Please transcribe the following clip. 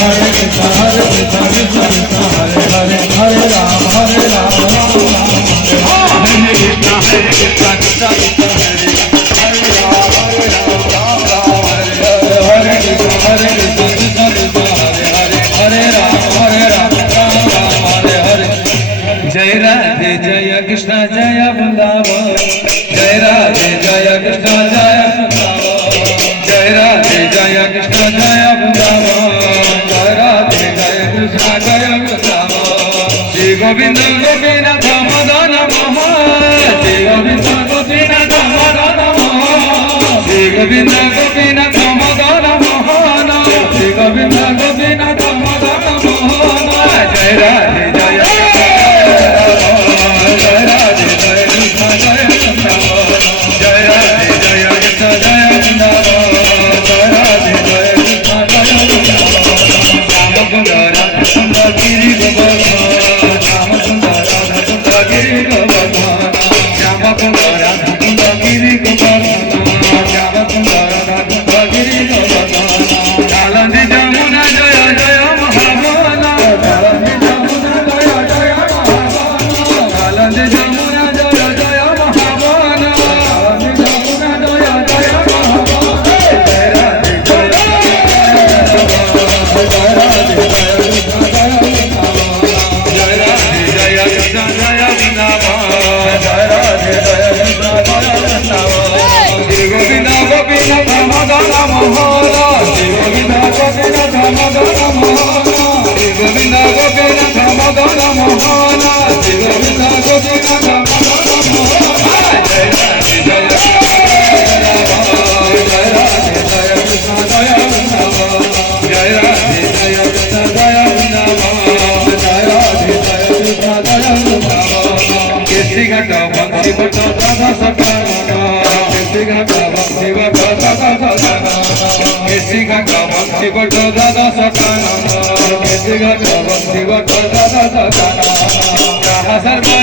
Hare Krishna Krishna Krishna Hare Hare Hare Ram Ram Ram Hare Krishna Krishna Krishna Hare Hare Ram Ram Ram Hare Krishna Krishna Krishna Hare Hare Hare Ram Ram Hare Hare. Jai Radhe Jai Krishna Jai Vrindavan Jai Radhe Jai Krishna Jai Vrindavan Jai Radhe Jai Krishna Jai Vrindavan Jai Radhe Jai Krishna Jai Vrindavan Shri Govind Gopinath Madan Mohan Shri Govind Gopinath Madan Mohan Shri Govind Gopinath Madan Mohan Shri Govind Gopinath Madan Mohan Jai Radhe Jai